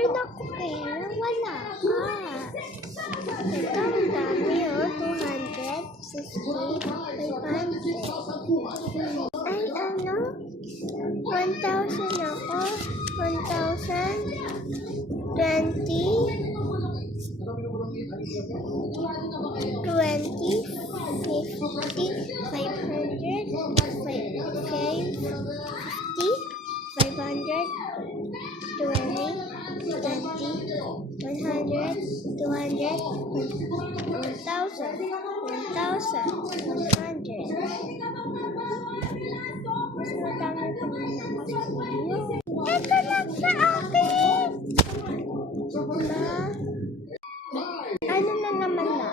rin ako pera. Wala ka. Ito, ang dami oh. 250, 500. Ay, ano? 1,000 ako. 1,000. 20. 50, 500, 500, 20, 100, 200, 1,000, 100. Mas madami pa naman ako sa inyo. Ito lang sa akin! Ano na naman na?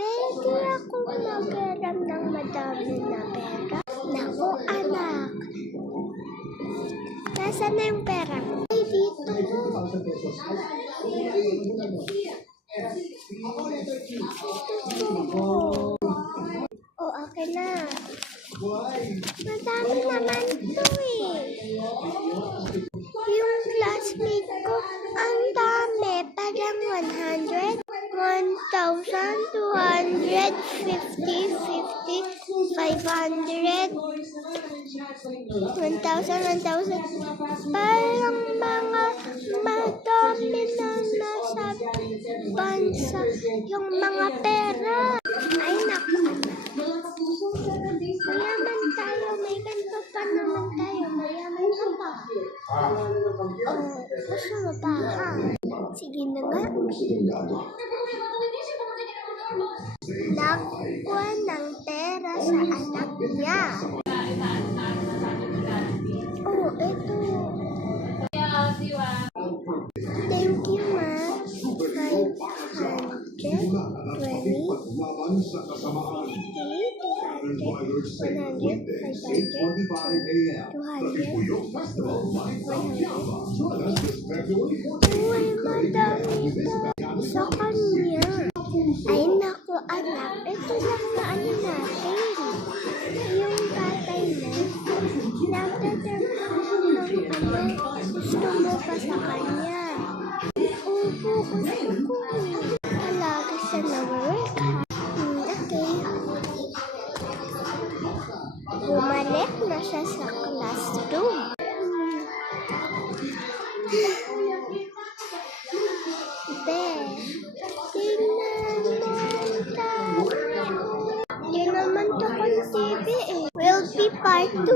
Pwede akong maghiram ng madami na pera? Naku, anak. Nasaan na yung pera mo? Ay, dito. O, akin na. Madami naman ito eh. Yung classmate ko, ang dami. Parang 100, 1,000, 200, 50, 500, 1,000. Parang mga madami na nasa bansa yung mga pera. Ay, naku. Mayaman tayo. May ganito pa naman tayo. Mayaman ka pa. Gusto mo pa ha? Sige na nga. Nakuha ng pera sa anak niya. Oh, ito. Thank you, ma. 500, 20, sa kanya. Ay, naku, anak. Ito lang na ano natin. Yung tatay mo, nagtatrabaho ng ano. Gusto mo pa sa kanya. Opo, gusto ko. Palagi siya na-work. Okay. Bumalik na siya sa classroom. Di naman to kung TV eh. Will be part 2.